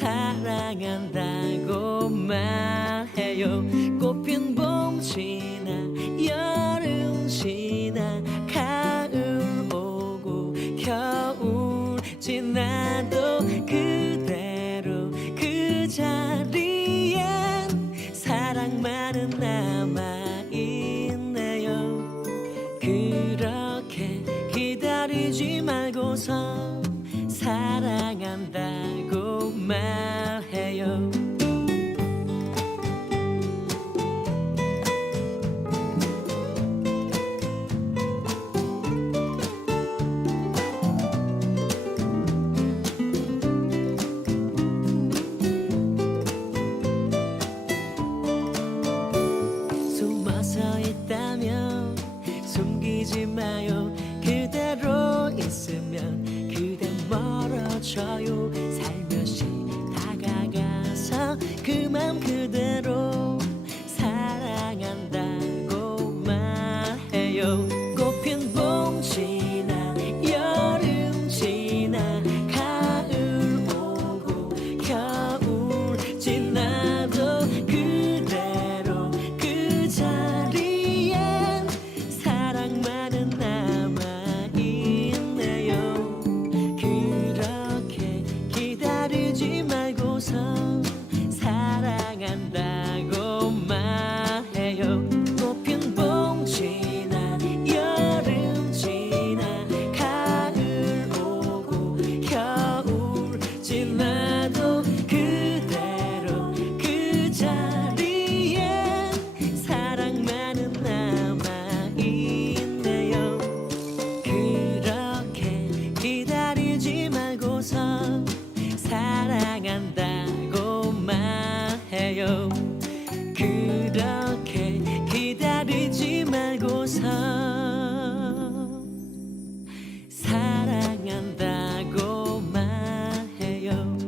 사랑한다고 말해요. 꽃핀 봄 지나 여름 지나 가을 오고 겨울 지나도 그대로 그 자리엔 사랑만은 남아있네요. 그렇게 기다리지 말고서 사랑한다고 말해요. 숨어서 있다면 숨기지 마요. 그대로 있으면 그대 멀어져요. 살며시 다가가서 그 맘 그대로 사랑한다고 말해요. 꽃핀 봄 지나 여름 지나 가을 오고 겨울 지나도 그대로 그 자리엔 사랑만은 남아있네요. 그렇게 기다리지 말고서 사랑한다고 말해요. 꽃핀 봄 지나 여름 지나 가을 오고 겨울 지나도 그대로 그 자리엔 사랑만은 남아있네요. 그렇게 기다리지 말고서 사랑한다고 말해요. 그렇게 기다리지 말고서 사랑한다고 말해요.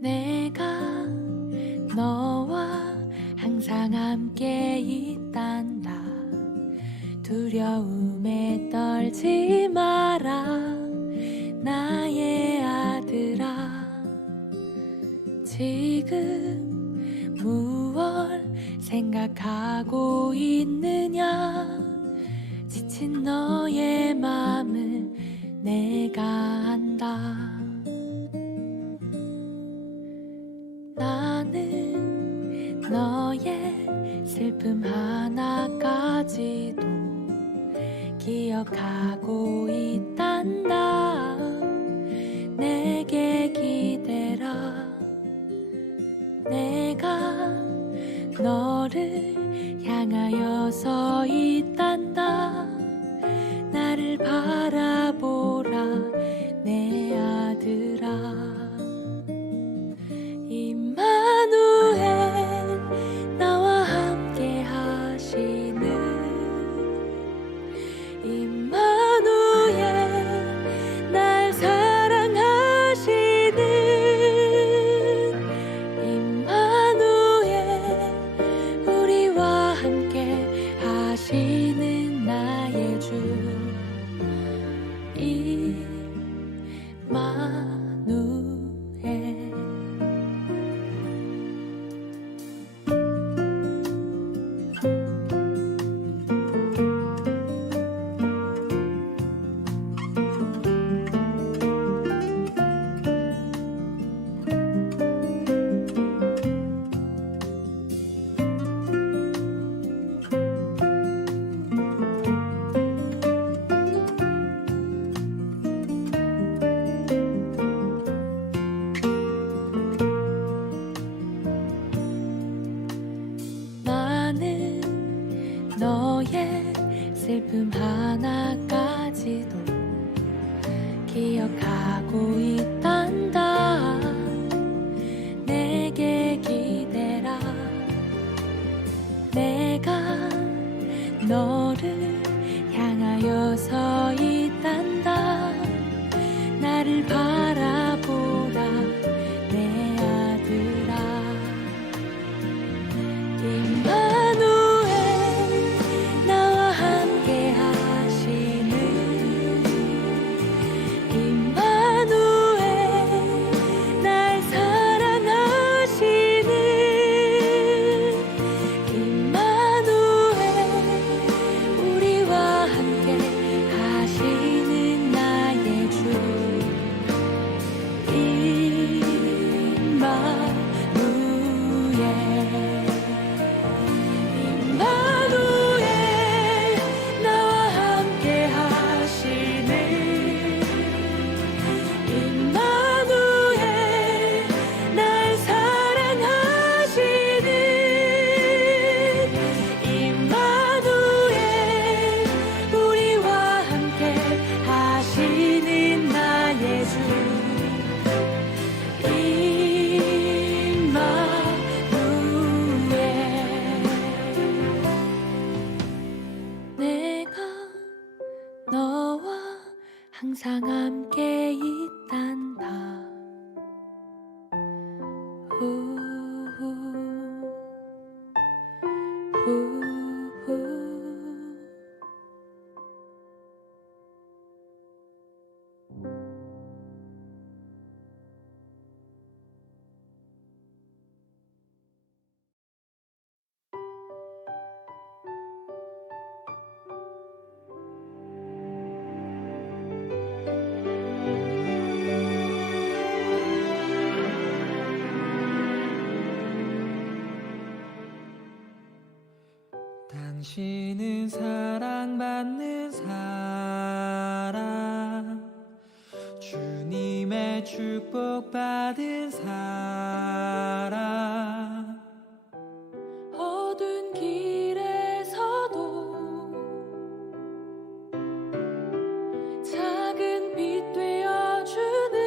내가 너와 항상 함께 있단다. 두려움에 떨지 마라 나의 아들아. 지금 무얼 생각하고 있느냐. 지친 너의 맘을 내가 안다. 나는 너의 슬픔 하나까지도 기억하고 있단다. 내게 기대라. 내가 너를 향하여 서 있단다. 나를 바라보라 내 아들아. 임마누엘 나와 함께 하시는 임마누엘 날 사랑하시는 임마누엘 우리와 함께 하시는 나의 주 임마누엘. 슬픔 하나까지도 기억하고 있단다. 내게 기대라. 내가 너를 향하여 서 있단다. 나를 바라보라 내 아들아. 임마누엘 나와 함께 하시는 임마누엘 날 사랑하시는 임마누엘 우리와 함께 하시는 나의 주 임마누엘 나와 함께 하시는 임마누엘 날 사랑하시는 임마누엘 우리와 함께 하시는 나의 주 내가 너와 항상 함께 있단다. 후후 후후 당신은 사랑받는 사람, 주님의 축복받은 사람. 어두운 길에서도 작은 빛 되어주는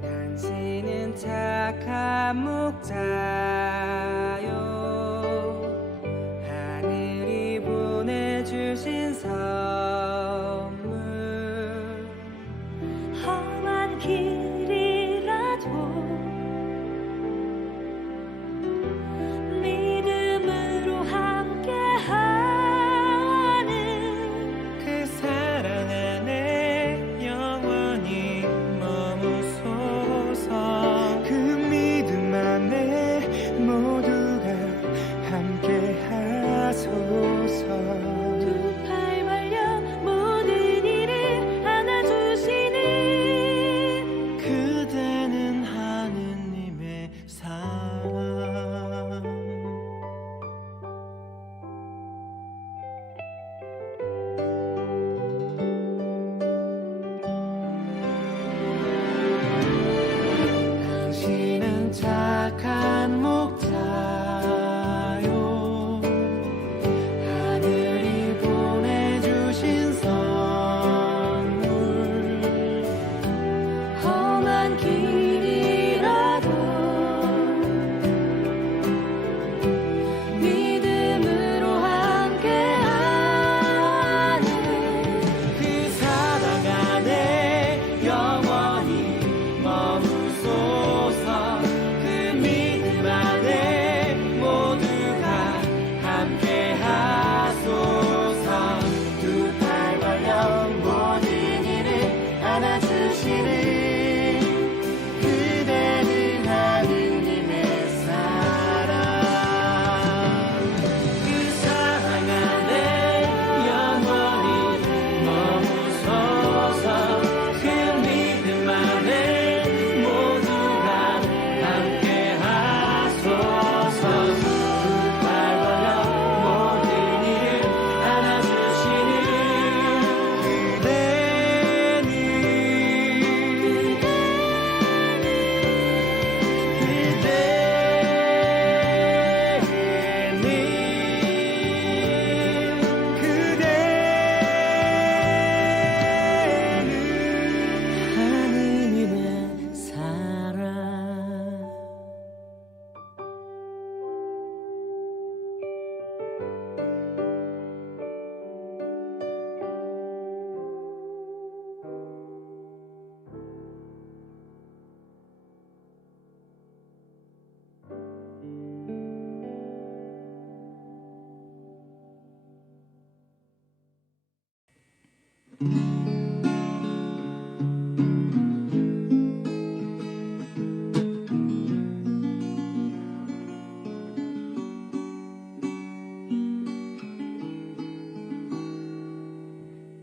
당신은 착한 목자요, 하늘이 보내주신 선물. 험한 길이라도 믿음으로 함께하는 그 사랑 안에 영원히 머무소서. 그 믿음 안에 모두가 함께 하소서. 두 팔 벌려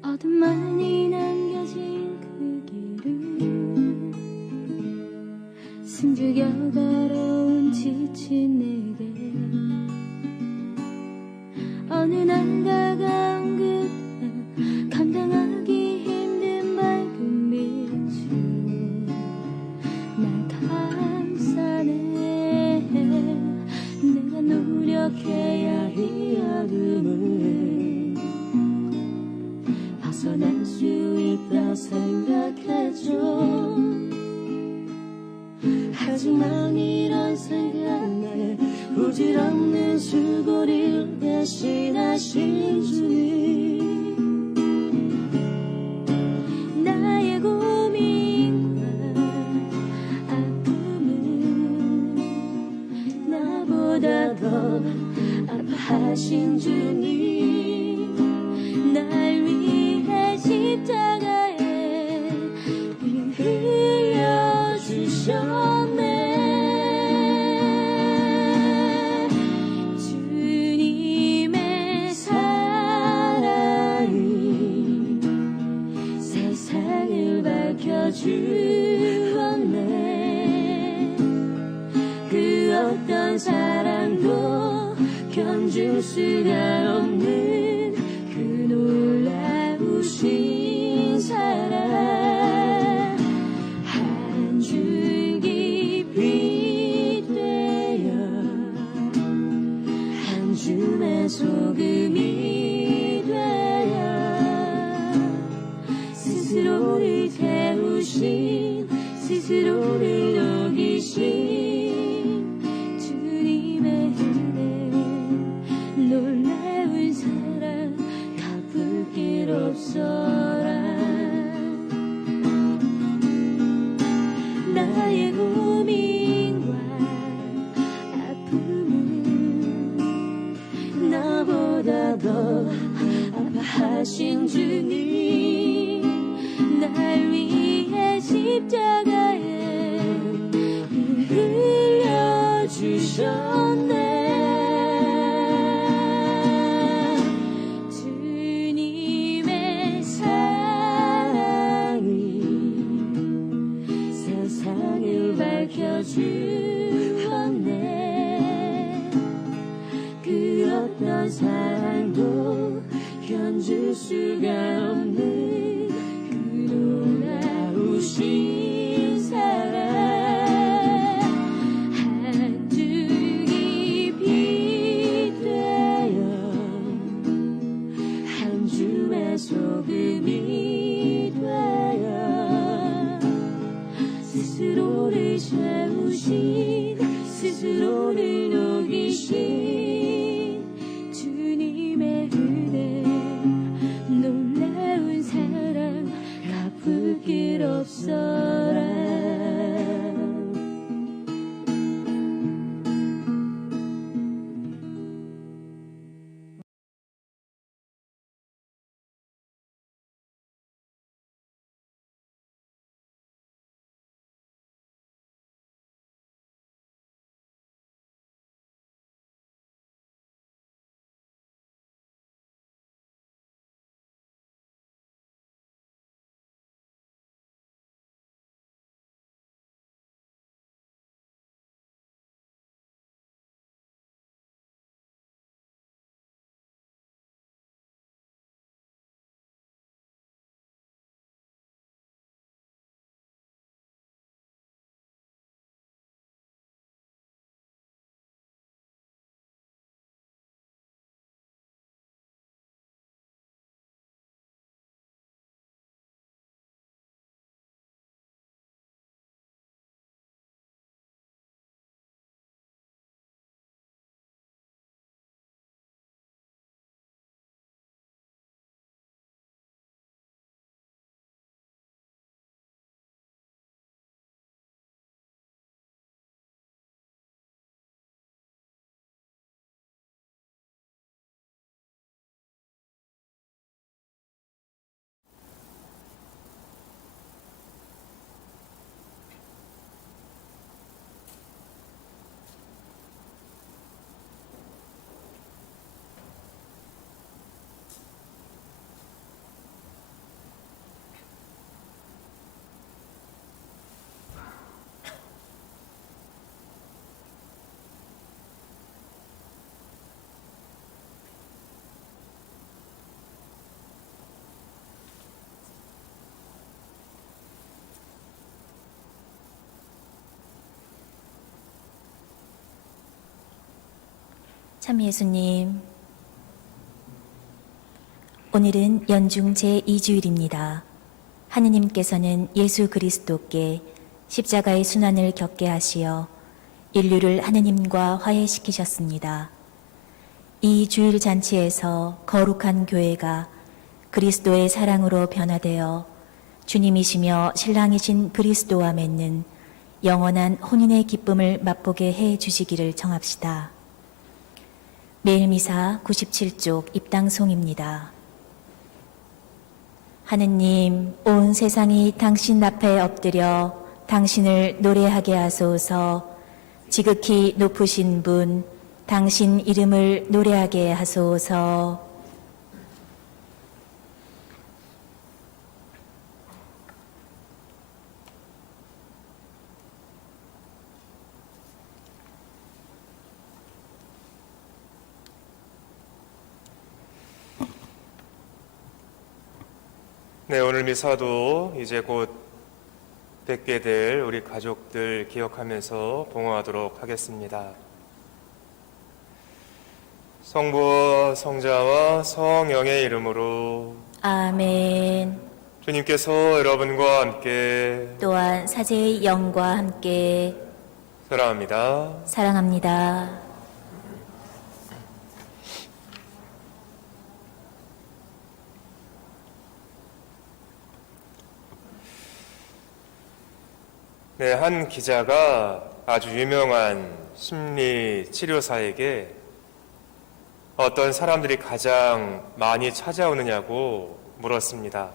어둠만이 남겨진 그 길을 숨죽여 걸어온 지친 내게 어느 날 다가온 그때 감당하기 힘든 밝은 빛으로 날 감싸네. 내가 노력해야 이 어둠을 벗어날 수 있다 생각했죠. 하지만 이런 생각에 부질없는 수고를 대신하신 주님, 나의 고민과 아픔은 나보다 더 아파하신 주님, 날 위해 십자가에 피 흘려주셨네. 주님의 사랑이 세상을 밝혀주었네. 그 어떤 사랑도 견줄 수가 없는 그 놀라우신 사랑, 한 줄기 빛 되어 한 줌의 소금이 되어 스스로를 태우신, 스스로를 녹이신 주님의 은혜, 놀라운 사랑 갚을 길 없어라. 나의 고민과 아픔은 나보다 더 아파하신 주님, 날 위해 십자가에 피 흘려주셨네. 주님의 사랑이 세상을 밝혀주었네. 그 어떤 사랑도 견줄 수가 없는 그 놀라우신 사랑, 한 줄기 빛 되어 한 줌의 소금이 되어 스스로를 채우신, 스스로를 녹이신 주님의 은혜, 놀라운 사랑 갚을 길 없어라. 참 예수님, 오늘은 연중 제2주일입니다. 하느님께서는 예수 그리스도께 십자가의 순환을 겪게 하시어 인류를 하느님과 화해시키셨습니다. 이 주일 잔치에서 거룩한 교회가 그리스도의 사랑으로 변화되어 주님이시며 신랑이신 그리스도와 맺는 영원한 혼인의 기쁨을 맛보게 해 주시기를 청합시다. 매일 미사 97쪽 입당송입니다. 하느님, 온 세상이 당신 앞에 엎드려 당신을 노래하게 하소서. 지극히 높으신 분, 당신 이름을 노래하게 하소서. 네, 오늘 미사도 이제 곧 뵙게 될 우리 가족들 기억하면서 봉헌하도록 하겠습니다. 성부와 성자와 성령의 이름으로 아멘. 주님께서 여러분과 함께 또한 사제의 영과 함께 사랑합니다. 사랑합니다. 네, 한 기자가 아주 유명한 심리 치료사에게 어떤 사람들이 가장 많이 찾아오느냐고 물었습니다.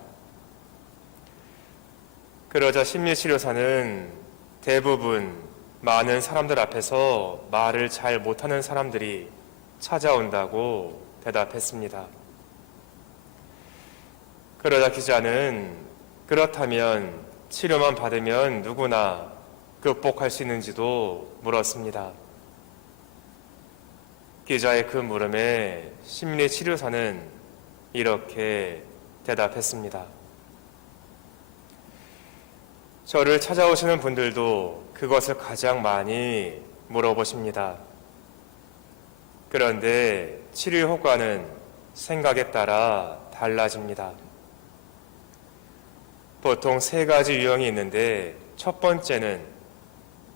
그러자 심리 치료사는 대부분 많은 사람들 앞에서 말을 잘 못하는 사람들이 찾아온다고 대답했습니다. 그러자 기자는 그렇다면 치료만 받으면 누구나 극복할 수 있는지도 물었습니다. 기자의 그 물음에 심리치료사는 이렇게 대답했습니다. 저를 찾아오시는 분들도 그것을 가장 많이 물어보십니다. 그런데 치료 효과는 생각에 따라 달라집니다. 보통 3가지 유형이 있는데 첫 번째는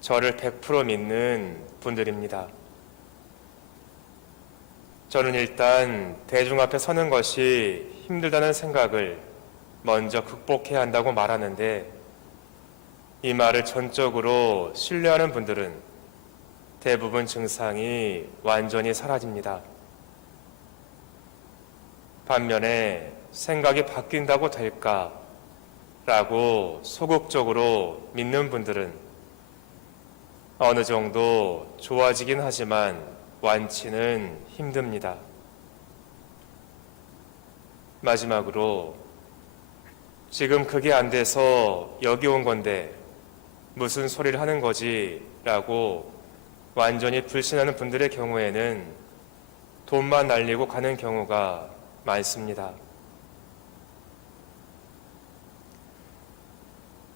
저를 100% 믿는 분들입니다. 저는 일단 대중 앞에 서는 것이 힘들다는 생각을 먼저 극복해야 한다고 말하는데 이 말을 전적으로 신뢰하는 분들은 대부분 증상이 완전히 사라집니다. 반면에 생각이 바뀐다고 될까? 라고 소극적으로 믿는 분들은 어느 정도 좋아지긴 하지만 완치는 힘듭니다. 마지막으로 지금 그게 안 돼서 여기 온 건데 무슨 소리를 하는 거지? 라고 완전히 불신하는 분들의 경우에는 돈만 날리고 가는 경우가 많습니다.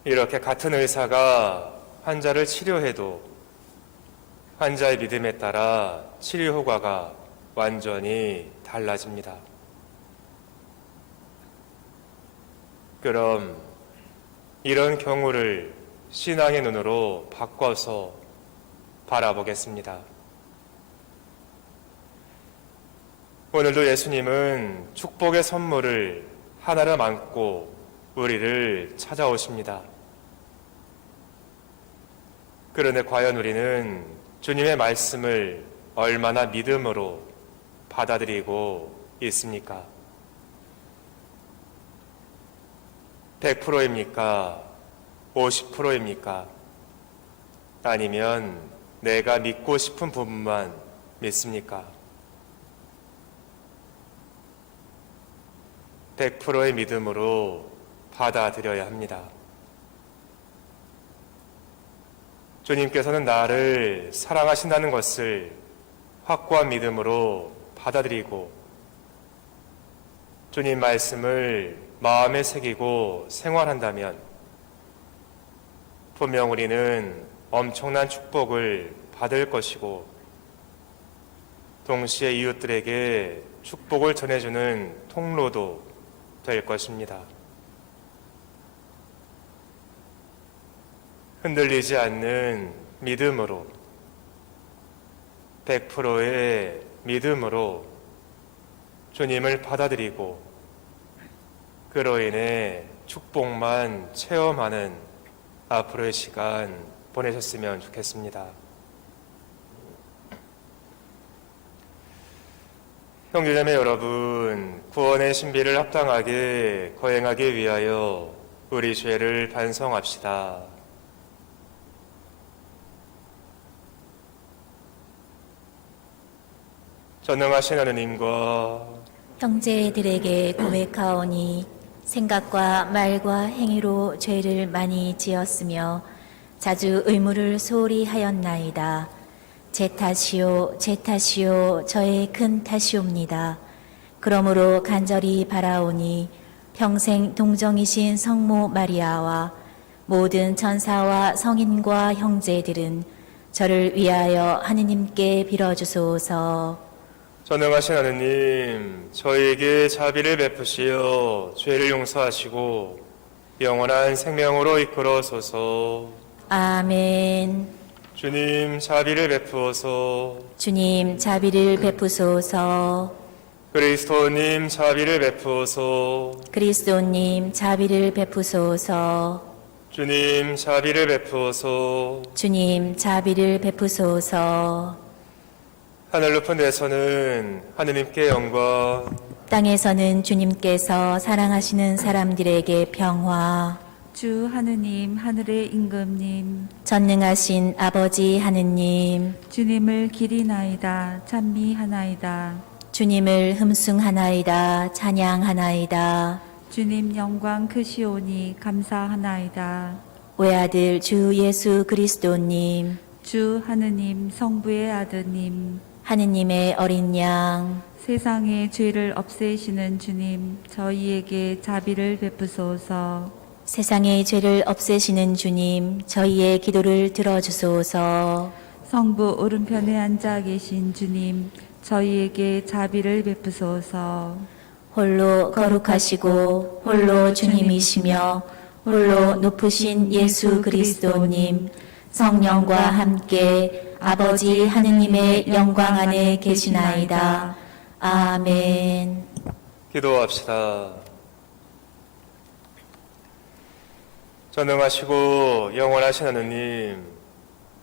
이렇게 같은 의사가 환자를 치료해도 환자의 믿음에 따라 치료 효과가 완전히 달라집니다. 그럼 이런 경우를 신앙의 눈으로 바꿔서 바라보겠습니다. 오늘도 예수님은 축복의 선물을 하나를 안고 우리를 찾아오십니다. 그런데 과연 우리는 주님의 말씀을 얼마나 믿음으로 받아들이고 있습니까? 100%입니까? 50%입니까? 아니면 내가 믿고 싶은 부분만 믿습니까? 100%의 믿음으로 받아들여야 합니다. 주님께서는 나를 사랑하신다는 것을 확고한 믿음으로 받아들이고 주님 말씀을 마음에 새기고 생활한다면 분명 우리는 엄청난 축복을 받을 것이고 동시에 이웃들에게 축복을 전해주는 통로도 될 것입니다. 흔들리지 않는 믿음으로, 100%의 믿음으로 주님을 받아들이고 그로 인해 축복만 체험하는 앞으로의 시간 보내셨으면 좋겠습니다. 형제자매 여러분, 구원의 신비를 합당하게 거행하기 위하여 우리 죄를 반성합시다. 전능하신 하느님과 형제들에게 고백하오니 생각과 말과 행위로 죄를 많이 지었으며 자주 의무를 소홀히 하였나이다. 제 탓이요, 제 탓이요, 저의 큰 탓이옵니다. 그러므로 간절히 바라오니 평생 동정이신 성모 마리아와 모든 천사와 성인과 형제들은 저를 위하여 하느님께 빌어주소서. 전능하신 하느님, 저희에게 자비를 베푸시어 죄를 용서하시고 영원한 생명으로 이끌어소서. 아멘. 주님, 자비를 베푸어서. 주님 자비를 베푸소서. 그리스도님, 자비를 베푸어서. 그리스도님 자비를 베푸소서. 주님, 자비를 베푸어서. 주님 자비를 베푸소서. 하늘 높은 데서는 하느님께 영광, 땅에서는 주님께서 사랑하시는 사람들에게 평화. 주 하느님, 하늘의 임금님, 전능하신 아버지 하느님, 주님을 기리나이다, 찬미하나이다. 주님을 흠숭하나이다, 찬양하나이다. 주님 영광 크시오니 감사하나이다. 외아들 주 예수 그리스도님, 주 하느님, 성부의 아드님, 하느님의 어린 양, 세상의 죄를 없애시는 주님, 저희에게 자비를 베푸소서. 세상의 죄를 없애시는 주님, 저희의 기도를 들어주소서. 성부 오른편에 앉아 계신 주님, 저희에게 자비를 베푸소서. 홀로 거룩하시고 홀로 주님이시며 홀로 높으신 예수 그리스도님, 성령과 함께 아버지 하느님의 영광 안에 계시나이다. 아멘. 기도합시다. 전능하시고 영원하신 하느님,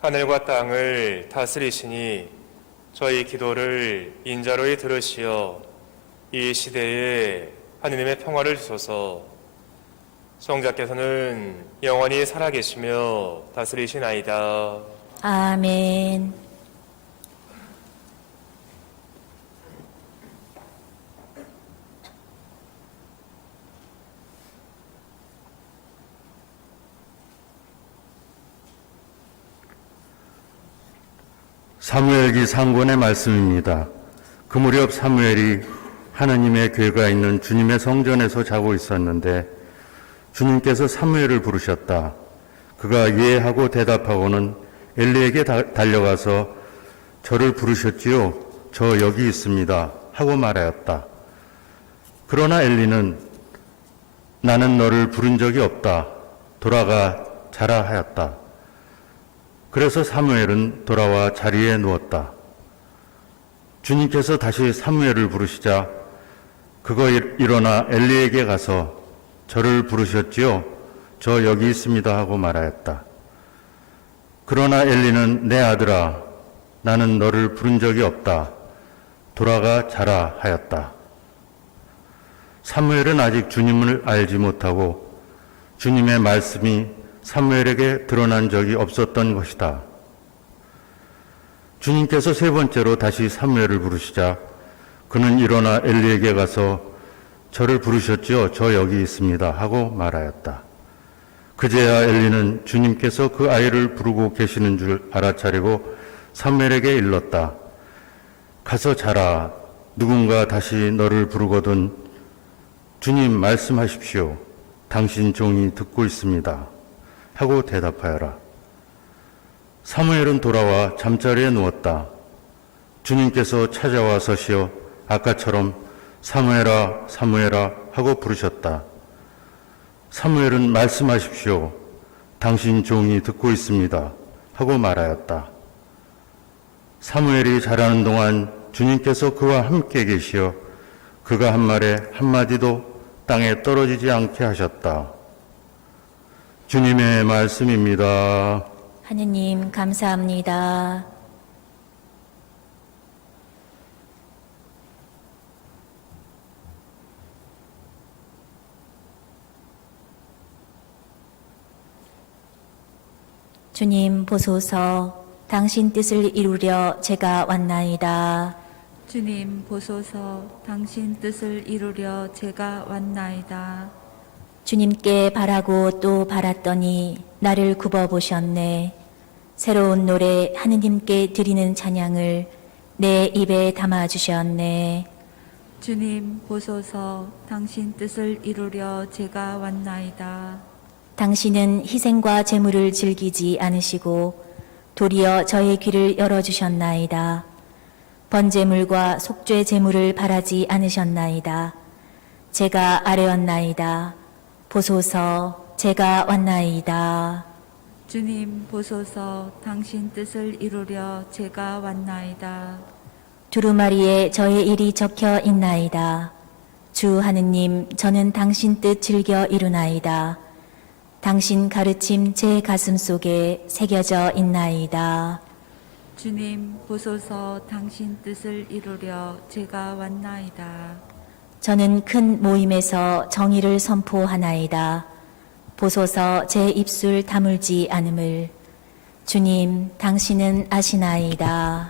하늘과 땅을 다스리시니 저희 기도를 인자로이 들으시어 이 시대에 하느님의 평화를 주소서. 성자께서는 영원히 살아계시며 다스리시나이다. 아멘. 사무엘기 상권의 말씀입니다. 그 무렵 사무엘이 하느님의 궤가 있는 주님의 성전에서 자고 있었는데 주님께서 사무엘을 부르셨다. 그가 예 하고 대답하고는 엘리에게 달려가서 저를 부르셨지요? 저 여기 있습니다. 하고 말하였다. 그러나 엘리는 나는 너를 부른 적이 없다. 돌아가 자라 하였다. 그래서 사무엘은 돌아와 자리에 누웠다. 주님께서 다시 사무엘을 부르시자 그가 일어나 엘리에게 가서 저를 부르셨지요? 저 여기 있습니다 하고 말하였다. 그러나 엘리는 내 아들아, 나는 너를 부른 적이 없다. 돌아가 자라 하였다. 사무엘은 아직 주님을 알지 못하고 주님의 말씀이 사무엘에게 드러난 적이 없었던 것이다. 주님께서 세 번째로 다시 사무엘을 부르시자 그는 일어나 엘리에게 가서 저를 부르셨지요? 저 여기 있습니다 하고 말하였다. 그제야 엘리는 주님께서 그 아이를 부르고 계시는 줄 알아차리고 사무엘에게 일렀다. 가서 자라. 누군가 다시 너를 부르거든 주님 말씀하십시오. 당신 종이 듣고 있습니다. 하고 대답하여라. 사무엘은 돌아와 잠자리에 누웠다. 주님께서 찾아와 서시어 아까처럼 사무엘아 사무엘아 하고 부르셨다. 사무엘은 말씀하십시오. 당신 종이 듣고 있습니다. 하고 말하였다. 사무엘이 자라는 동안 주님께서 그와 함께 계시어 그가 한 말에 한마디도 땅에 떨어지지 않게 하셨다. 주님의 말씀입니다. 하느님 감사합니다. 주님 보소서, 당신 뜻을 이루려 제가 왔나이다. 주님 보소서, 당신 뜻을 이루려 제가 왔나이다. 주님께 바라고 또 바랐더니 나를 굽어보셨네. 새로운 노래 하느님께 드리는 찬양을 내 입에 담아주셨네. 주님 보소서, 당신 뜻을 이루려 제가 왔나이다. 당신은 희생과 제물을 즐기지 않으시고 도리어 저의 귀를 열어주셨나이다. 번제물과 속죄 제물을 바라지 않으셨나이다. 제가 아뢰었나이다. 보소서, 제가 왔나이다. 주님 보소서, 당신 뜻을 이루려 제가 왔나이다. 두루마리에 저의 일이 적혀 있나이다. 주 하느님, 저는 당신 뜻 즐겨 이루나이다. 당신 가르침 제 가슴 속에 새겨져 있나이다. 주님 보소서, 당신 뜻을 이루려 제가 왔나이다. 저는 큰 모임에서 정의를 선포하나이다. 보소서, 제 입술 다물지 않음을. 주님, 당신은 아시나이다.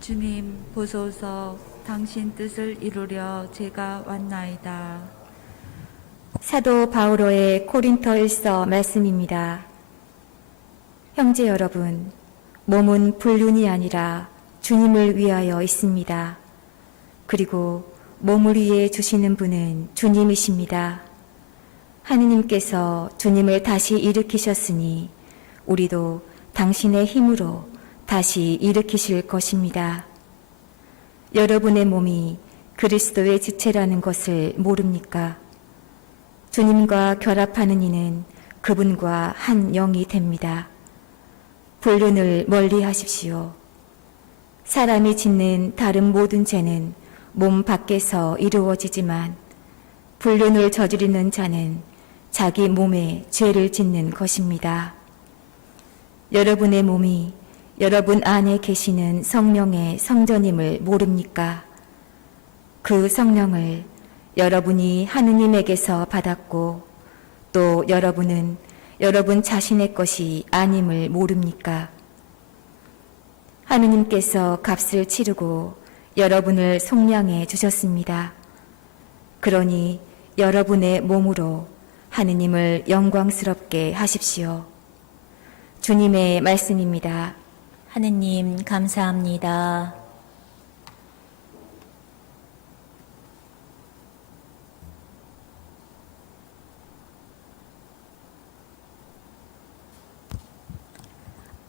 주님 보소서, 당신 뜻을 이루려 제가 왔나이다. 사도 바오로의 코린토일서 말씀입니다. 형제 여러분, 몸은 불륜이 아니라 주님을 위하여 있습니다. 그리고 몸을 위해 주시는 분은 주님이십니다. 하느님께서 주님을 다시 일으키셨으니 우리도 당신의 힘으로 다시 일으키실 것입니다. 여러분의 몸이 그리스도의 지체라는 것을 모릅니까? 주님과 결합하는 이는 그분과 한 영이 됩니다. 불륜을 멀리 하십시오. 사람이 짓는 다른 모든 죄는 몸 밖에서 이루어지지만 불륜을 저지르는 자는 자기 몸에 죄를 짓는 것입니다. 여러분의 몸이 여러분 안에 계시는 성령의 성전임을 모릅니까? 그 성령을 여러분이 하느님에게서 받았고 또 여러분은 여러분 자신의 것이 아님을 모릅니까? 하느님께서 값을 치르고 여러분을 속량해 주셨습니다. 그러니 여러분의 몸으로 하느님을 영광스럽게 하십시오. 주님의 말씀입니다. 하느님 감사합니다.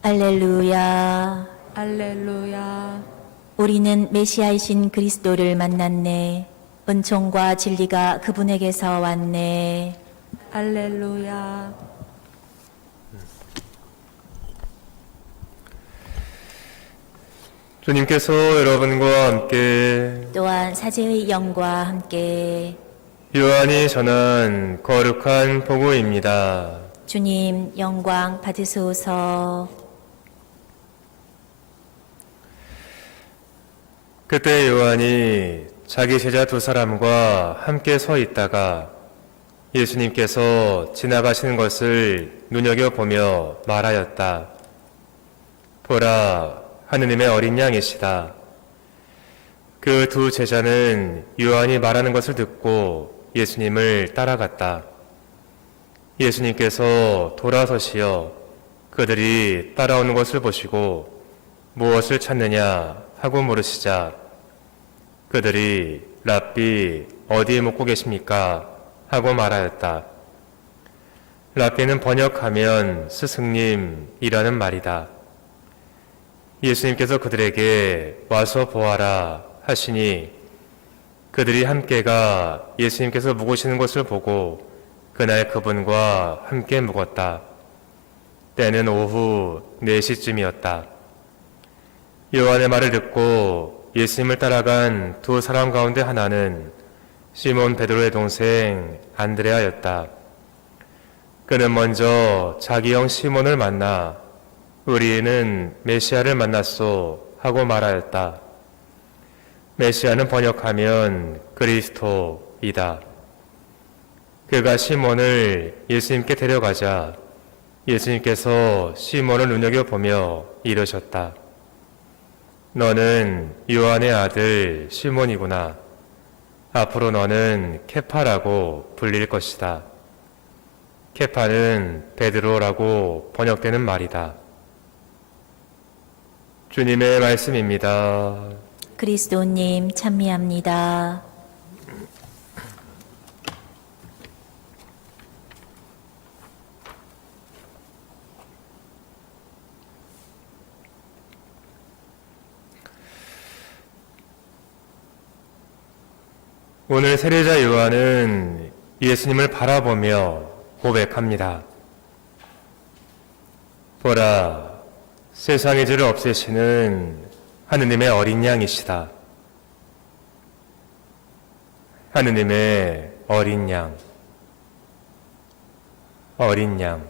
알렐루야. 알렐루야. 우리는 메시아이신 그리스도를 만났네. 은총과 진리가 그분에게서 왔네. 알렐루야. 주님께서 여러분과 함께 또한 사제의 영과 함께 요한이 전한 거룩한 복음입니다. 주님 영광 받으소서. 그때 요한이 자기 제자 두 사람과 함께 서 있다가 예수님께서 지나가시는 것을 눈여겨보며 말하였다. 보라, 하느님의 어린 양이시다. 그 두 제자는 요한이 말하는 것을 듣고 예수님을 따라갔다. 예수님께서 돌아서시어 그들이 따라오는 것을 보시고 무엇을 찾느냐 하고 물으시자 그들이 랍비 어디에 묵고 계십니까? 하고 말하였다. 랍비는 번역하면 스승님이라는 말이다. 예수님께서 그들에게 와서 보아라 하시니 그들이 함께가 예수님께서 묵으시는 것을 보고 그날 그분과 함께 묵었다. 때는 오후 4시쯤이었다. 요한의 말을 듣고 예수님을 따라간 두 사람 가운데 하나는 시몬 베드로의 동생 안드레아였다. 그는 먼저 자기 형 시몬을 만나 우리는 메시아를 만났소 하고 말하였다. 메시아는 번역하면 그리스도이다. 그가 시몬을 예수님께 데려가자 예수님께서 시몬을 눈여겨보며 이르셨다. 너는 요한의 아들 시몬이구나. 앞으로 너는 케파라고 불릴 것이다. 케파는 베드로라고 번역되는 말이다. 주님의 말씀입니다. 그리스도님 찬미합니다. 오늘 세례자 요한은 예수님을 바라보며 고백합니다. 보라, 세상의 죄를 없애시는 하느님의 어린 양이시다. 하느님의 어린 양, 어린 양.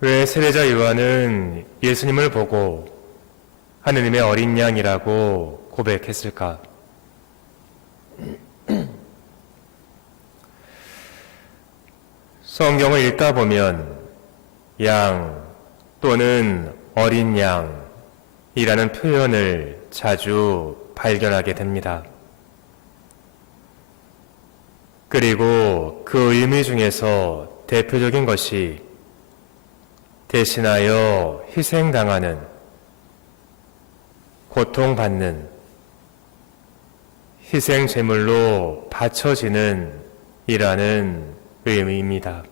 왜 세례자 요한은 예수님을 보고 하느님의 어린 양이라고 고백했을까? 성경을 읽다 보면 양 또는 어린 양이라는 표현을 자주 발견하게 됩니다. 그리고 그 의미 중에서 대표적인 것이 대신하여 희생당하는, 고통받는, 희생 제물로 바쳐지는 이라는 의미입니다.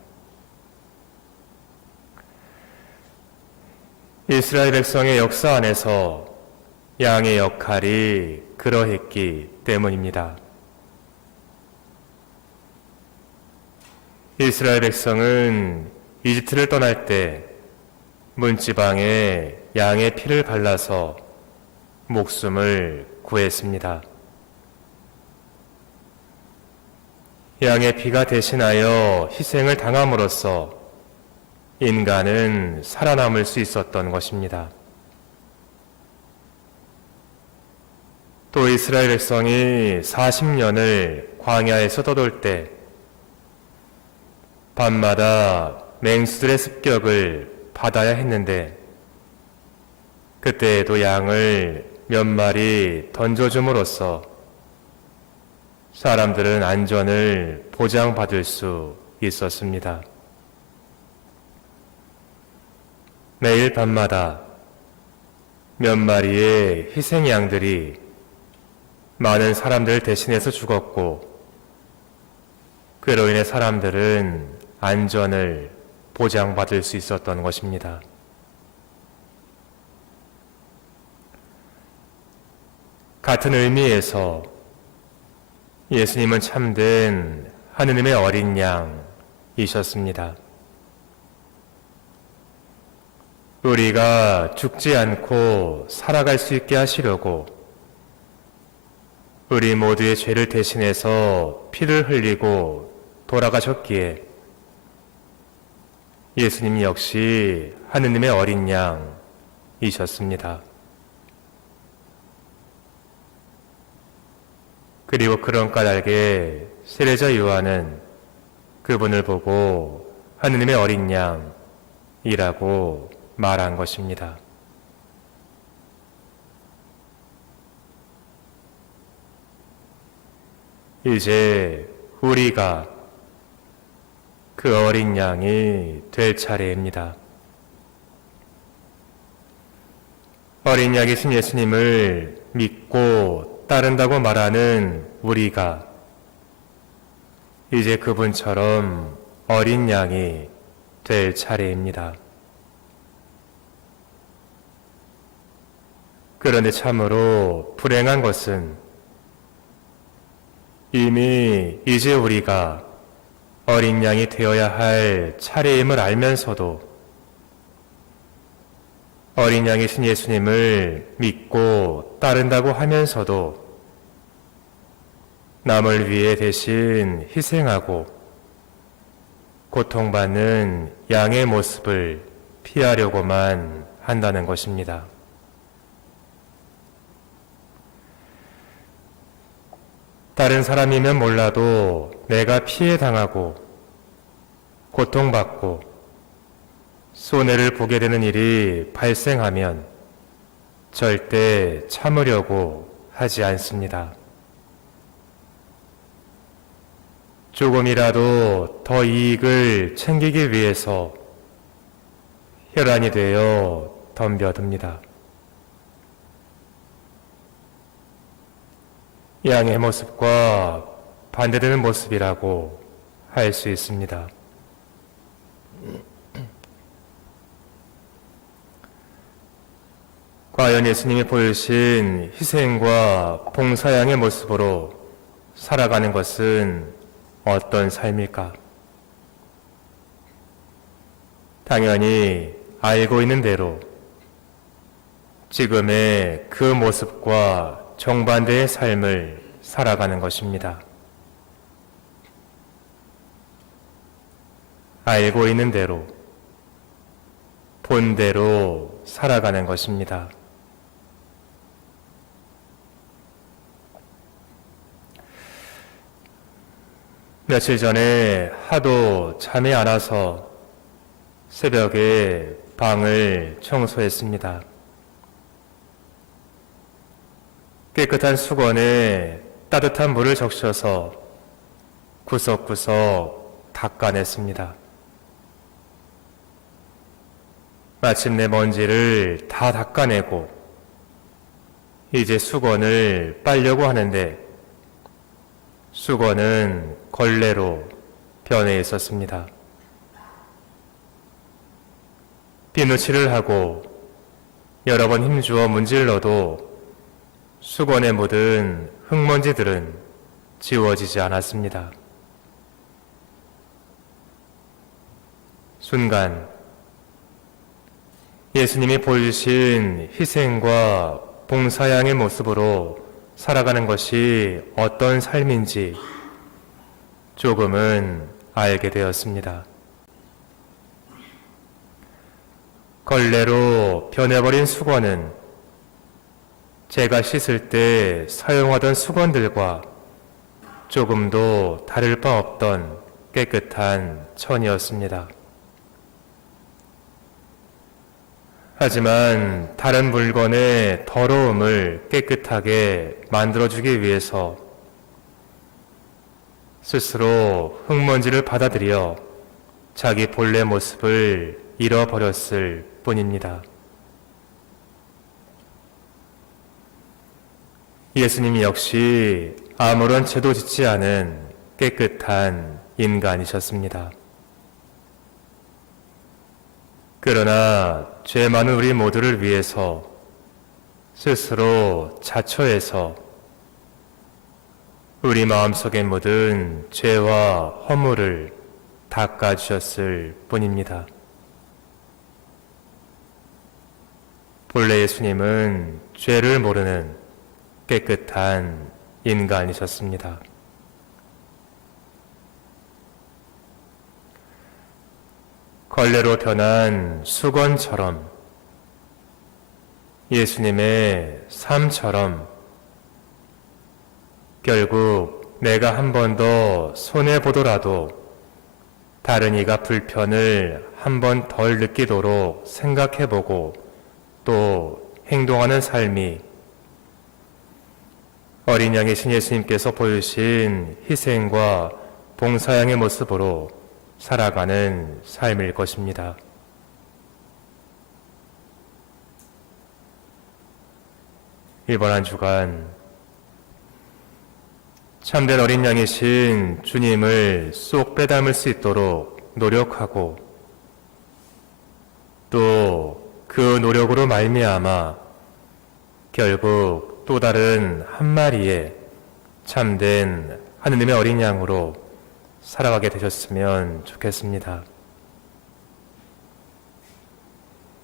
이스라엘 백성의 역사 안에서 양의 역할이 그러했기 때문입니다. 이스라엘 백성은 이집트를 떠날 때 문지방에 양의 피를 발라서 목숨을 구했습니다. 양의 피가 대신하여 희생을 당함으로써 인간은 살아남을 수 있었던 것입니다. 또 이스라엘 백성이 40년을 광야에서 떠돌 때 밤마다 맹수들의 습격을 받아야 했는데 그때에도 양을 몇 마리 던져줌으로써 사람들은 안전을 보장받을 수 있었습니다. 매일 밤마다 몇 마리의 희생 양들이 많은 사람들을 대신해서 죽었고 그로 인해 사람들은 안전을 보장받을 수 있었던 것입니다. 같은 의미에서 예수님은 참된 하느님의 어린 양이셨습니다. 우리가 죽지 않고 살아갈 수 있게 하시려고 우리 모두의 죄를 대신해서 피를 흘리고 돌아가셨기에 예수님 역시 하느님의 어린 양이셨습니다. 그리고 그런 까닭에 세례자 요한은 그분을 보고 하느님의 어린 양이라고 말한 것입니다. 이제 우리가 그 어린 양이 될 차례입니다. 어린 양이신 예수님을 믿고 따른다고 말하는 우리가 이제 그분처럼 어린 양이 될 차례입니다. 그런데 참으로 불행한 것은 이미 이제 우리가 어린 양이 되어야 할 차례임을 알면서도 어린 양이신 예수님을 믿고 따른다고 하면서도 남을 위해 대신 희생하고 고통받는 양의 모습을 피하려고만 한다는 것입니다. 다른 사람이면 몰라도 내가 피해 당하고 고통받고 손해를 보게 되는 일이 발생하면 절대 참으려고 하지 않습니다. 조금이라도 더 이익을 챙기기 위해서 혈안이 되어 덤벼듭니다. 양의 모습과 반대되는 모습이라고 할 수 있습니다. 과연 예수님이 보여주신 희생과 봉사양의 모습으로 살아가는 것은 어떤 삶일까? 당연히 알고 있는 대로 지금의 그 모습과 정반대의 삶을 살아가는 것입니다. 알고 있는 대로, 본대로 살아가는 것입니다. 며칠 전에 하도 잠이 안 와서 새벽에 방을 청소했습니다. 깨끗한 수건에 따뜻한 물을 적셔서 구석구석 닦아냈습니다. 마침내 먼지를 다 닦아내고 이제 수건을 빨려고 하는데 수건은 걸레로 변해 있었습니다. 비누칠을 하고 여러 번 힘주어 문질러도 수건에 묻은 흙먼지들은 지워지지 않았습니다. 순간 예수님이 보여주신 희생과 봉사양의 모습으로 살아가는 것이 어떤 삶인지 조금은 알게 되었습니다. 걸레로 변해버린 수건은 제가 씻을 때 사용하던 수건들과 조금도 다를 바 없던 깨끗한 천이었습니다. 하지만 다른 물건의 더러움을 깨끗하게 만들어주기 위해서 스스로 흙먼지를 받아들여 자기 본래 모습을 잃어버렸을 뿐입니다. 예수님 역시 아무런 죄도 짓지 않은 깨끗한 인간이셨습니다. 그러나 죄 많은 우리 모두를 위해서 스스로 자처해서 우리 마음속에 묻은 죄와 허물을 닦아주셨을 뿐입니다. 본래 예수님은 죄를 모르는 깨끗한 인간이셨습니다. 걸레로 변한 수건처럼 예수님의 삶처럼 결국 내가 한 번 더 손해보더라도 다른 이가 불편을 한 번 덜 느끼도록 생각해보고 또 행동하는 삶이 어린 양이신 예수님께서 보여주신 희생과 봉사양의 모습으로 살아가는 삶일 것입니다. 이번 한 주간 참된 어린 양이신 주님을 쏙 빼닮을 수 있도록 노력하고 또 그 노력으로 말미암아 결국 또 다른 한 마리의 참된 하느님의 어린 양으로 살아가게 되셨으면 좋겠습니다.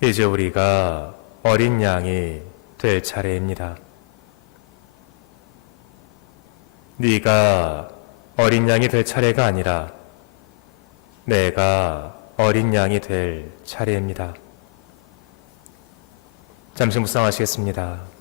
이제 우리가 어린 양이 될 차례입니다. 네가 어린 양이 될 차례가 아니라 내가 어린 양이 될 차례입니다. 잠시 묵상하시겠습니다.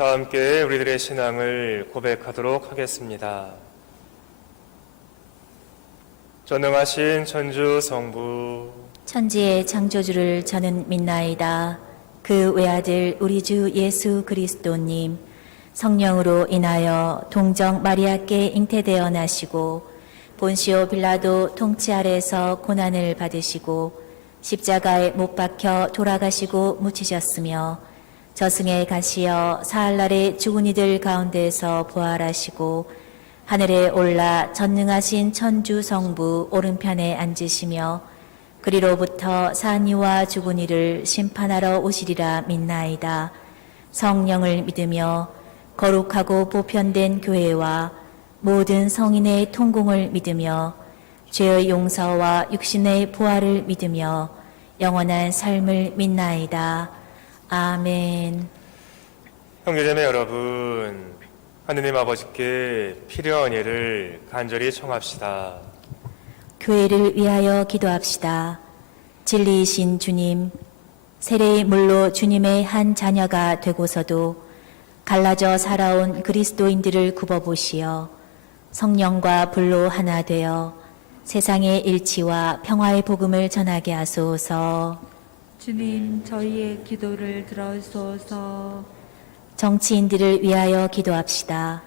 다 함께 우리들의 신앙을 고백하도록 하겠습니다. 전능하신 천주 성부, 천지의 창조주를 저는 믿나이다. 그 외아들 우리 주 예수 그리스도님, 성령으로 인하여 동정 마리아께 잉태되어 나시고 본시오 빌라도 통치 아래서 고난을 받으시고 십자가에 못 박혀 돌아가시고 묻히셨으며 저승에 가시어 사흘날에 죽은 이들 가운데서 부활하시고 하늘에 올라 전능하신 천주 성부 오른편에 앉으시며 그리로부터 산 이와 죽은 이를 심판하러 오시리라 믿나이다. 성령을 믿으며 거룩하고 보편된 교회와 모든 성인의 통공을 믿으며 죄의 용서와 육신의 부활을 믿으며 영원한 삶을 믿나이다. 아멘. 형제자매 여러분, 하느님 아버지께 필요한 일을 간절히 청합시다. 교회를 위하여 기도합시다. 진리이신 주님, 세례의 물로 주님의 한 자녀가 되고서도 갈라져 살아온 그리스도인들을 굽어보시어 성령과 불로 하나 되어 세상의 일치와 평화의 복음을 전하게 하소서. 주님, 저희의 기도를 들어소서. 정치인들을 위하여 기도합시다.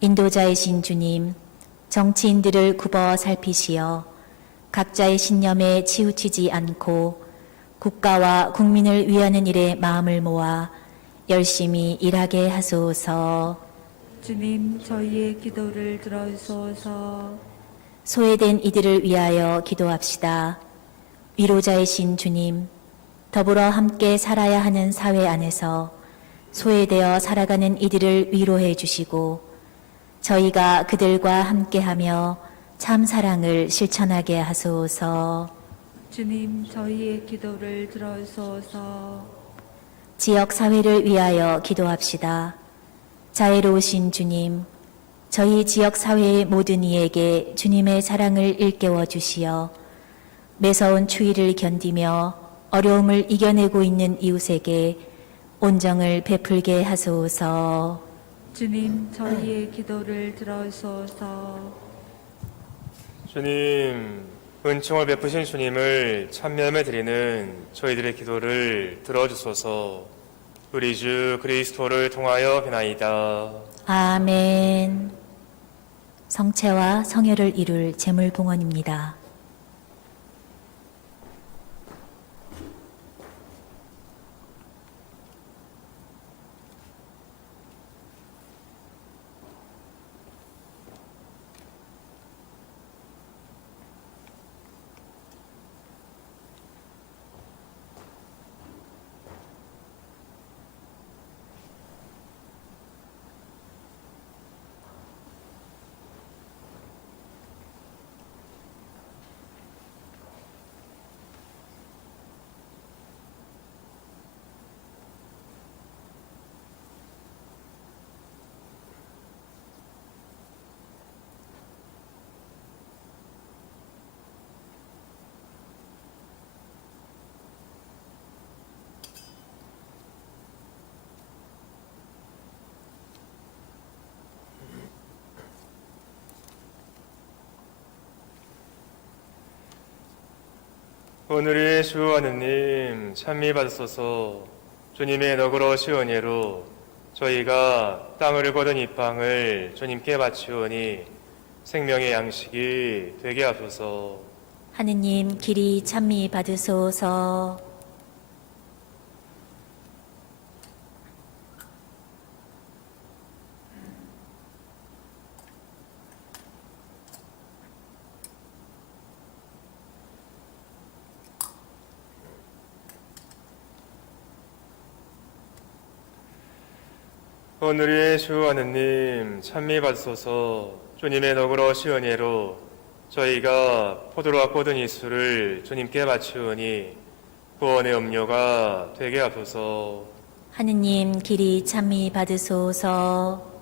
인도자이신 주님, 정치인들을 굽어 살피시어 각자의 신념에 치우치지 않고 국가와 국민을 위하는 일에 마음을 모아 열심히 일하게 하소서. 주님, 저희의 기도를 들어소서. 소외된 이들을 위하여 기도합시다. 위로자이신 주님, 더불어 함께 살아야 하는 사회 안에서 소외되어 살아가는 이들을 위로해 주시고 저희가 그들과 함께하며 참 사랑을 실천하게 하소서. 주님, 저희의 기도를 들어소서. 지역 사회를 위하여 기도합시다. 자애로우신 주님, 저희 지역 사회의 모든 이에게 주님의 사랑을 일깨워 주시어 매서운 추위를 견디며 어려움을 이겨내고 있는 이웃에게 온정을 베풀게 하소서. 주님, 저희의 기도를 들어소서. 주님, 은총을 베푸신 주님을 찬미하며 드리는 저희들의 기도를 들어주소서. 우리 주 그리스도를 통하여 비나이다. 아멘. 성체와 성혈을 이룰 제물봉헌입니다. 오늘의 주 하느님 찬미 받으소서. 주님의 너그러우신 은혜로 저희가 땅을 거둔 이 빵을 주님께 바치오니 생명의 양식이 되게 하소서. 하느님 길이 찬미 받으소서. 오늘의 주 하느님 찬미 받으소서. 주님의 너그러우신 은혜로 저희가 포도로 거둔 이 술을 주님께 바치오니 구원의 음료가 되게 하소서. 하느님 길이 찬미 받으소서.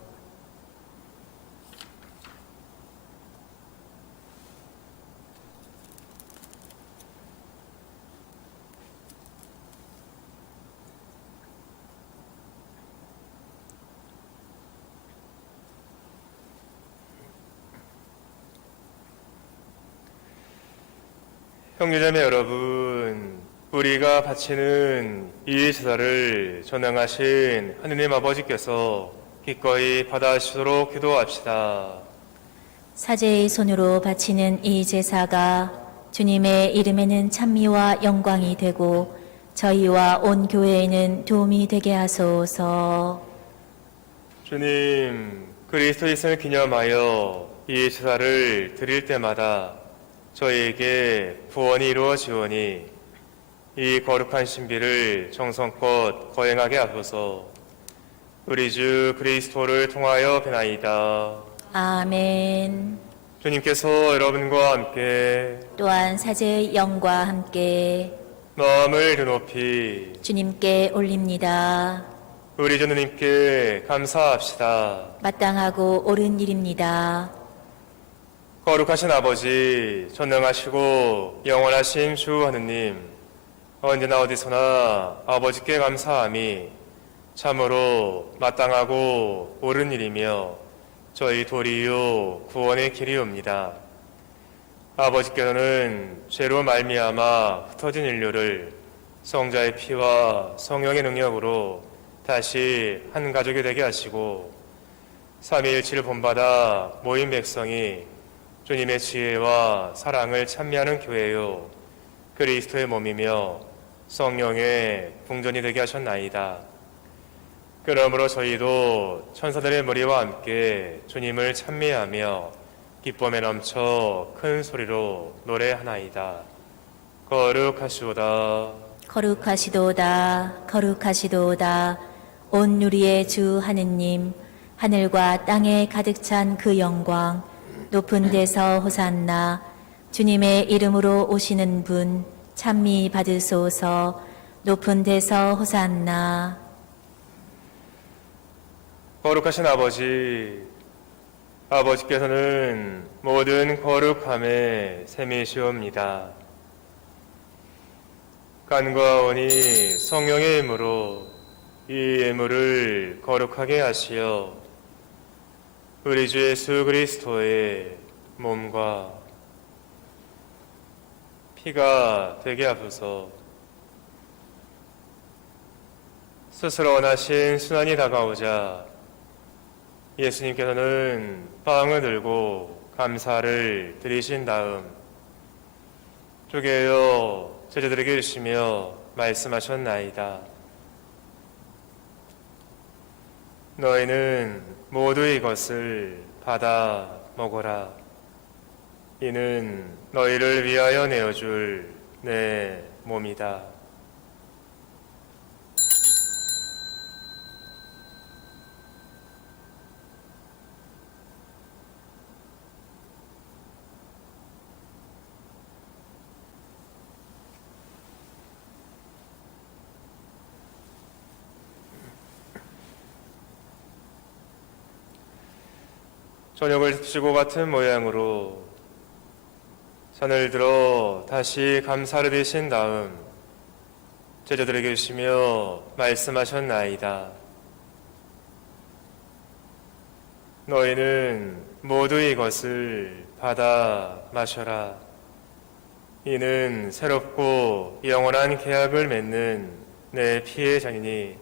형제자매 여러분, 우리가 바치는 이 제사를 전능하신 하느님 아버지께서 기꺼이 받아주시도록 기도합시다. 사제의 손으로 바치는 이 제사가 주님의 이름에는 찬미와 영광이 되고 저희와 온 교회에는 도움이 되게 하소서. 주님, 그리스도 있음을 기념하여 이 제사를 드릴 때마다 저희에게 구원이 이루어지오니 이 거룩한 신비를 정성껏 거행하게 하소서. 우리 주 그리스도를 통하여 베나이다. 아멘. 주님께서 여러분과 함께 또한 사제의 영과 함께 마음을 드높이 주님께 올립니다. 우리 주님께 감사합시다. 마땅하고 옳은 일입니다. 거룩하신 아버지, 전능하시고 영원하신 주 하느님, 언제나 어디서나 아버지께 감사함이 참으로 마땅하고 옳은 일이며 저희 도리요 구원의 길이옵니다. 아버지께서는 죄로 말미암아 흩어진 인류를 성자의 피와 성령의 능력으로 다시 한 가족이 되게 하시고 삼위일체를 본받아 모인 백성이 주님의 지혜와 사랑을 찬미하는 교회요 그리스도의 몸이며 성령의 궁전이 되게 하셨나이다. 그러므로 저희도 천사들의 무리와 함께 주님을 찬미하며 기쁨에 넘쳐 큰 소리로 노래하나이다. 거룩하시오다. 거룩하시도다. 거룩하시도다. 온 누리의 주 하느님, 하늘과 땅에 가득 찬 그 영광, 높은 데서 호산나. 주님의 이름으로 오시는 분 찬미 받으소서. 높은 데서 호산나. 거룩하신 아버지, 아버지께서는 모든 거룩함에 셈이시옵니다. 간과 원이 성령의 힘으로 이 예물을 거룩하게 하시어 우리 주 예수 그리스도의 몸과 피가 되게 하소서. 스스로 원하신 순환이 다가오자 예수님께서는 빵을 들고 감사를 드리신 다음 쪼개어 제자들에게 주시며 말씀하셨나이다. 너희는 모두 이것을 받아 먹어라. 이는 너희를 위하여 내어줄 내 몸이다. 저녁을 습시고 같은 모양으로 잔을 들어 다시 감사를 드신 다음 제자들에게 주시며 말씀하셨나이다. 너희는 모두 이것을 받아 마셔라. 이는 새롭고 영원한 계약을 맺는 내 피의 잔이니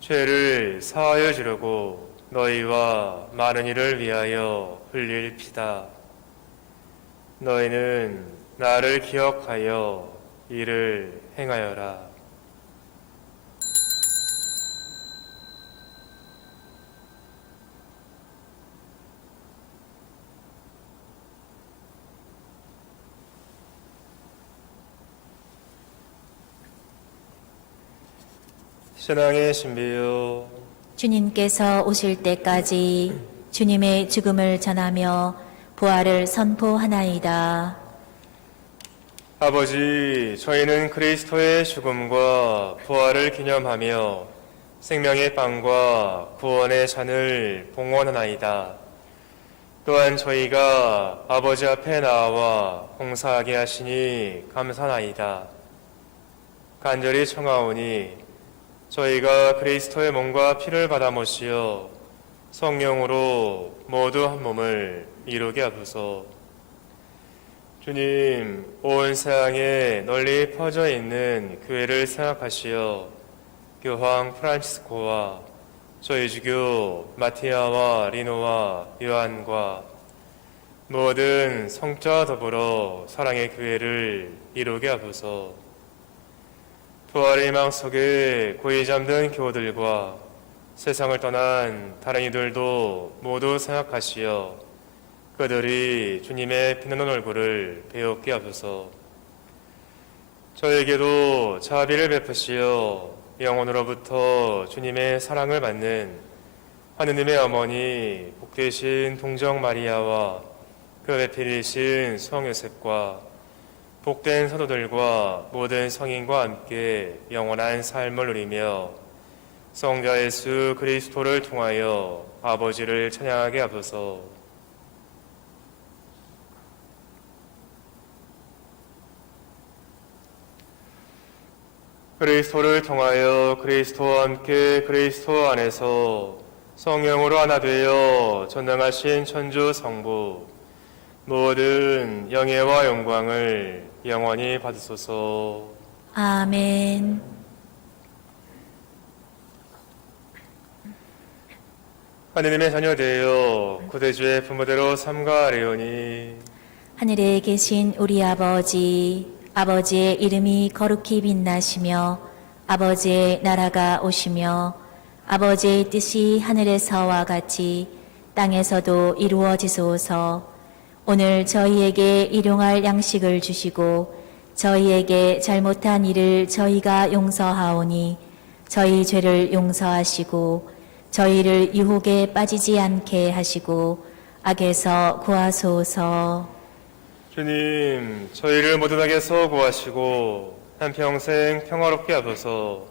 죄를 사하여 주려고 너희와 많은 이를 위하여 흘릴 피다. 너희는 나를 기억하여 이를 행하여라. 신앙의 신비요, 주님께서 오실 때까지 주님의 죽음을 전하며 부활을 선포하나이다. 아버지, 저희는 그리스도의 죽음과 부활을 기념하며 생명의 빵과 구원의 잔을 봉헌하나이다. 또한 저희가 아버지 앞에 나와 봉사하게 하시니 감사나이다. 간절히 청하오니 저희가 그리스도의 몸과 피를 받아 모시어 성령으로 모두 한 몸을 이루게 하소서. 주님, 온 세상에 널리 퍼져 있는 교회를 생각하시어 교황 프란치스코와 저희 주교 마티아와 리노와 요한과 모든 성자와 더불어 사랑의 교회를 이루게 하소서. 부활의 희망 속에 고이 잠든 교우들과 세상을 떠난 다른 이들도 모두 생각하시어 그들이 주님의 빛나는 얼굴을 배웠게 하소서. 저에게도 자비를 베푸시어 영혼으로부터 주님의 사랑을 받는 하느님의 어머니 복되신 동정 마리아와 그 배필이신 수왕 요셉과 복된 사도들과 모든 성인과 함께 영원한 삶을 누리며 성자 예수 그리스도를 통하여 아버지를 찬양하게 하소서. 그리스도를 통하여 그리스도와 함께 그리스도 안에서 성령으로 하나 되어 전능하신 천주 성부 모든 영예와 영광을 영원히 받으소서. 아멘. 하느님의 자녀 되어 구대주의 부모대로 삼가하리오니 하늘에 계신 우리 아버지, 아버지의 이름이 거룩히 빛나시며 아버지의 나라가 오시며 아버지의 뜻이 하늘에서와 같이 땅에서도 이루어지소서. 오늘 저희에게 일용할 양식을 주시고 저희에게 잘못한 일을 저희가 용서하오니 저희 죄를 용서하시고 저희를 유혹에 빠지지 않게 하시고 악에서 구하소서. 주님, 저희를 모든 악에서 구하시고 한평생 평화롭게 하소서.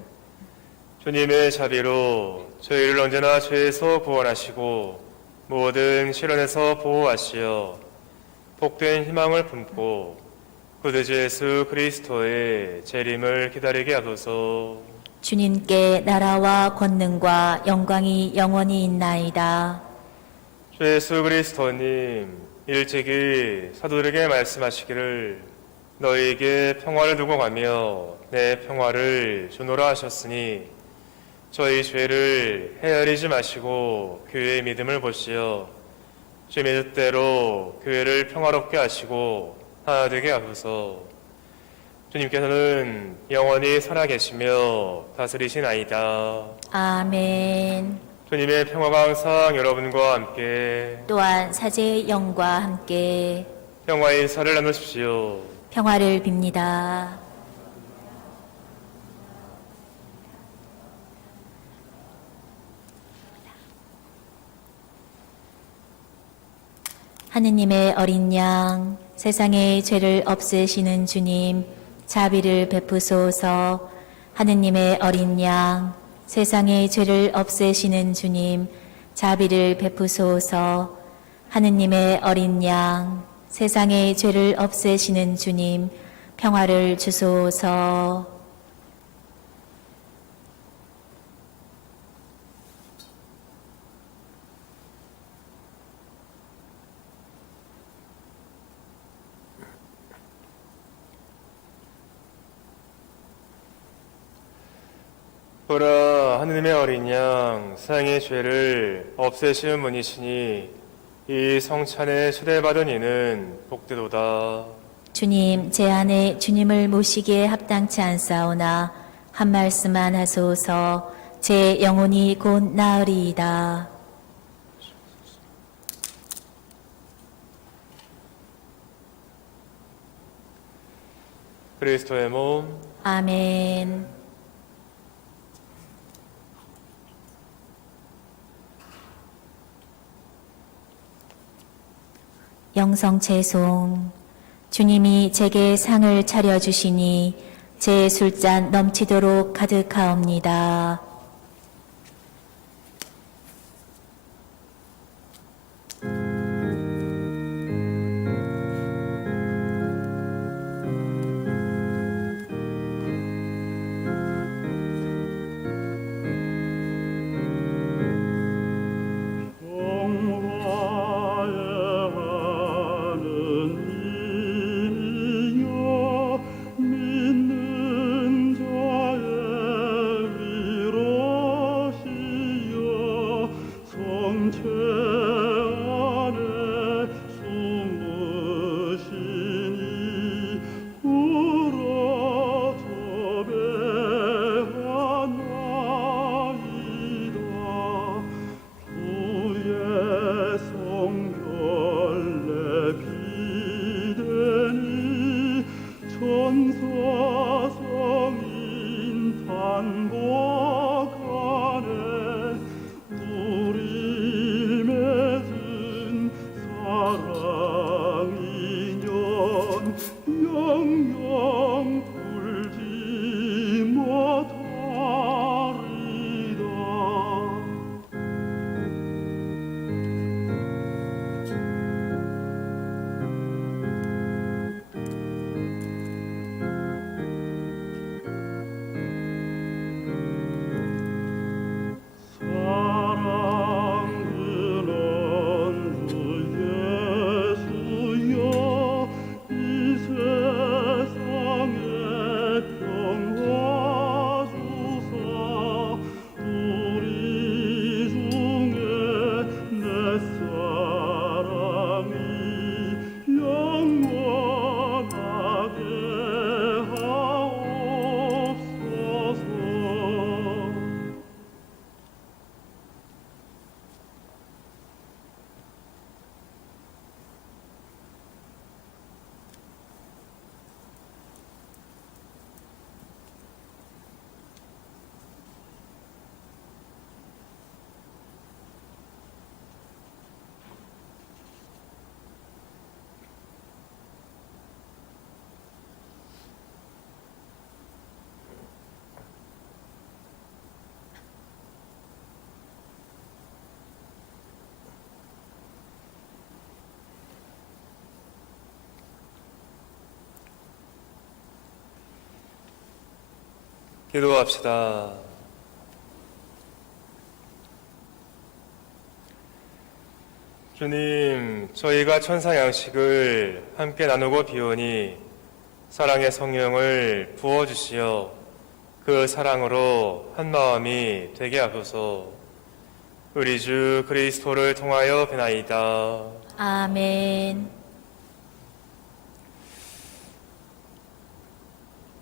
주님의 자비로 저희를 언제나 죄에서 구원하시고 모든 시련에서 보호하시어 복된 희망을 품고 구대주 예수 그리스도의 재림을 기다리게 하소서. 주님께 나라와 권능과 영광이 영원히 있나이다. 주 예수 그리스도님, 일찍이 사도들에게 말씀하시기를 너희에게 평화를 두고 가며 내 평화를 주노라 하셨으니 저희 죄를 헤아리지 마시고 교회의 믿음을 보시어 주님의 뜻대로 교회를 평화롭게 하시고 하나 되게 하소서. 주님께서는 영원히 살아계시며 다스리시나이다. 아멘. 주님의 평화가 항상 여러분과 함께 또한 사제의 영과 함께 평화의 인사를 나누십시오. 평화를 빕니다. 하느님의 어린 양, 세상의 죄를 없애시는 주님, 자비를 베푸소서. 하느님의 어린 양, 세상의 죄를 없애시는 주님, 자비를 베푸소서. 하느님의 어린 양, 세상의 죄를 없애시는 주님, 평화를 주소서. 보라, 하느님의 어린 양, 세상의 죄를 없애시는 분이시니 이 성찬에 초대받은 이는 복되도다. 주님, 제 안에 주님을 모시기에 합당치 않사오나 한 말씀만 하소서. 제 영혼이 곧 나으리이다. 그리스도의 몸, 아멘. 영성 채송. 주님이 제게 상을 차려주시니 제 술잔 넘치도록 가득하옵니다. 믿는 자의 위로시여 성체 안에 숨으시니 울어 저배하나이다. 주의 성결례 비되니 천사 성인 반복하네. 우리 맺은 사랑 인연 영영 풀지 못하리다. 사랑하는 주 예수여 이 세상에 평화 주사 우리 중에 내 사랑이 영원하게 하옵소서. 기도합시다. 주님, 저희가 천사 양식을 함께 나누고 비우니 사랑의 성령을 부어주시어 그 사랑으로 한 마음이 되게 하소서. 우리 주 그리스도를 통하여 비나이다. 아멘.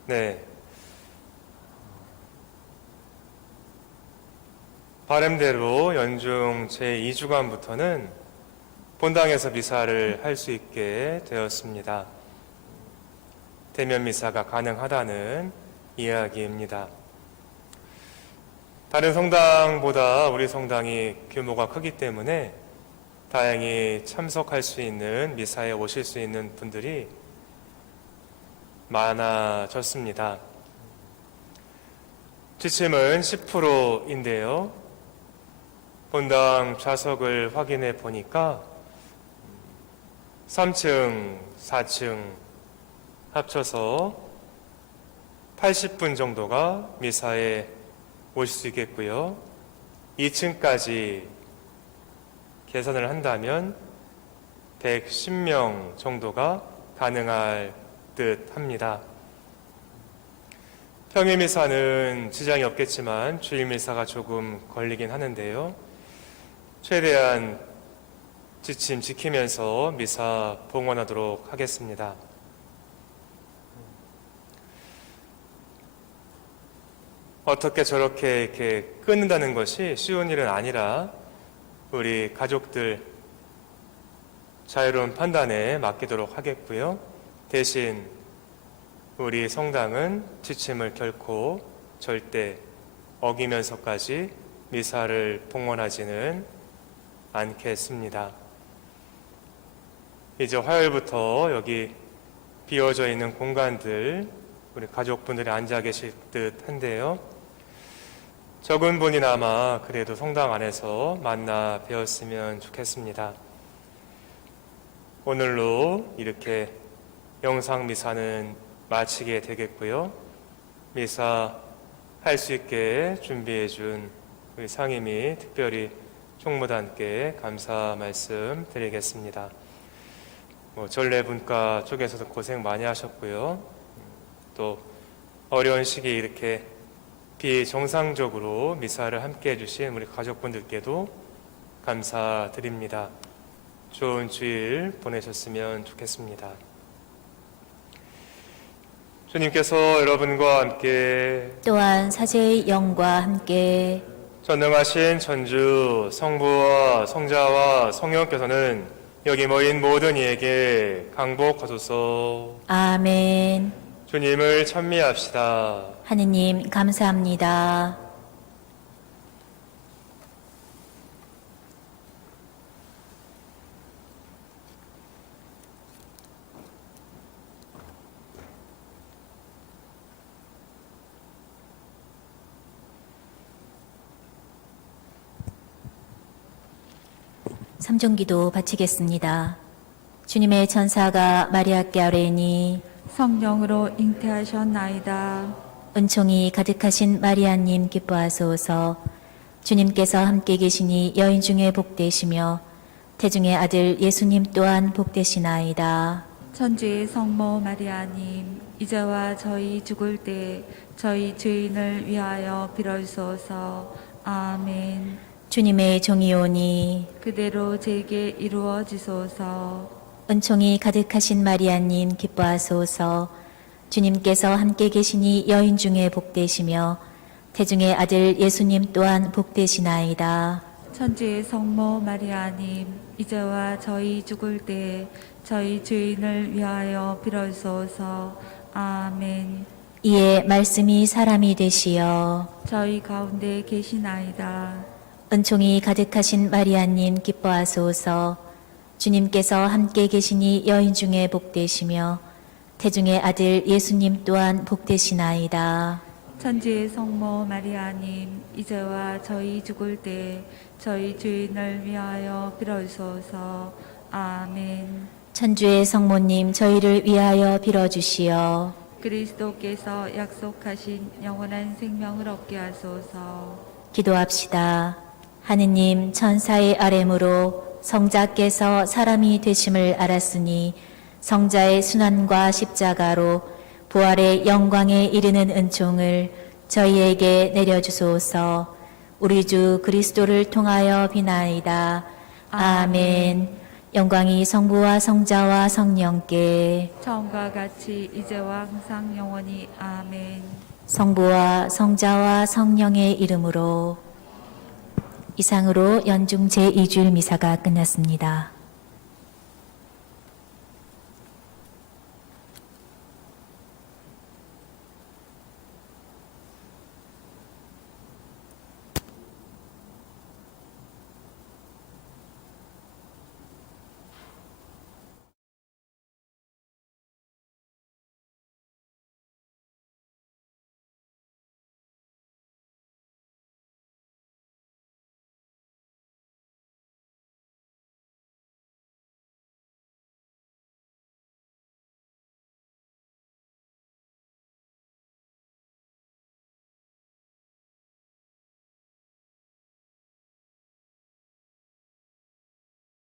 네. 바람대로 연중 제2주간부터는 본당에서 미사를 할 수 있게 되었습니다. 대면 미사가 가능하다는 이야기입니다. 다른 성당보다 우리 성당이 규모가 크기 때문에 다행히 참석할 수 있는 미사에 오실 수 있는 분들이 많아졌습니다. 지침은 10%인데요. 본당 좌석을 확인해 보니까 3층, 4층 합쳐서 80분 정도가 미사에 오실 수 있겠고요. 2층까지 계산을 한다면 110명 정도가 가능할 듯 합니다. 평일 미사는 지장이 없겠지만 주일 미사가 조금 걸리긴 하는데요. 최대한 지침 지키면서 미사 봉헌하도록 하겠습니다. 어떻게 저렇게 이렇게 끊는다는 것이 쉬운 일은 아니라 우리 가족들 자유로운 판단에 맡기도록 하겠고요. 대신 우리 성당은 지침을 결코 절대 어기면서까지 미사를 봉헌하지는 않겠습니다. 이제 화요일부터 여기 비어져 있는 공간들 우리 가족분들이 앉아 계실 듯 한데요. 적은 분이나마 그래도 성당 안에서 만나 뵈었으면 좋겠습니다. 오늘로 이렇게 영상 미사는 마치게 되겠고요. 미사 할 수 있게 준비해 준 우리 상임이 특별히 총무단께 감사 말씀 드리겠습니다. 전례분과 쪽에서도 고생 많이 하셨고요. 또 어려운 시기에 이렇게 비정상적으로 미사를 함께 해주신 우리 가족분들께도 감사드립니다. 좋은 주일 보내셨으면 좋겠습니다. 주님께서 여러분과 함께 또한 사제의 영과 함께 전능하신 천주 성부와 성자와 성령께서는 여기 모인 모든 이에게 강복하소서. 아멘. 주님을 찬미합시다. 하느님 감사합니다. 삼종기도 바치겠습니다. 주님의 천사가 마리아께 아뢰니 성령으로 잉태하셨나이다. 은총이 가득하신 마리아님 기뻐하소서. 주님께서 함께 계시니 여인 중에 복되시며 태중의 아들 예수님 또한 복되시나이다. 천주의 성모 마리아님, 이제와 저희 죽을 때 저희 죄인을 위하여 빌어주소서. 아멘. 주님의 종이오니 그대로 제게 이루어지소서. 은총이 가득하신 마리아님 기뻐하소서. 주님께서 함께 계시니 여인 중에 복되시며 태중의 아들 예수님 또한 복되시나이다. 천주의 성모 마리아님, 이제와 저희 죽을 때 저희 죄인을 위하여 빌어주소서. 아멘. 이에 말씀이 사람이 되시어 저희 가운데 계시나이다. 은총이 가득하신 마리아님 기뻐하소서. 주님께서 함께 계시니 여인 중에 복되시며 태중의 아들 예수님 또한 복되시나이다. 천주의 성모 마리아님, 이제와 저희 죽을 때 저희 죄인을 위하여 빌어주소서. 아멘. 천주의 성모님 저희를 위하여 빌어주시어 그리스도께서 약속하신 영원한 생명을 얻게 하소서. 기도합시다. 하느님 천사의 아뢰므로 성자께서 사람이 되심을 알았으니 성자의 순환과 십자가로 부활의 영광에 이르는 은총을 저희에게 내려주소서. 우리 주 그리스도를 통하여 비나이다. 아멘. 영광이 성부와 성자와 성령께 처음과 같이 이제와 항상 영원히. 아멘. 성부와 성자와 성령의 이름으로. 이상으로 연중 제2주일 미사가 끝났습니다.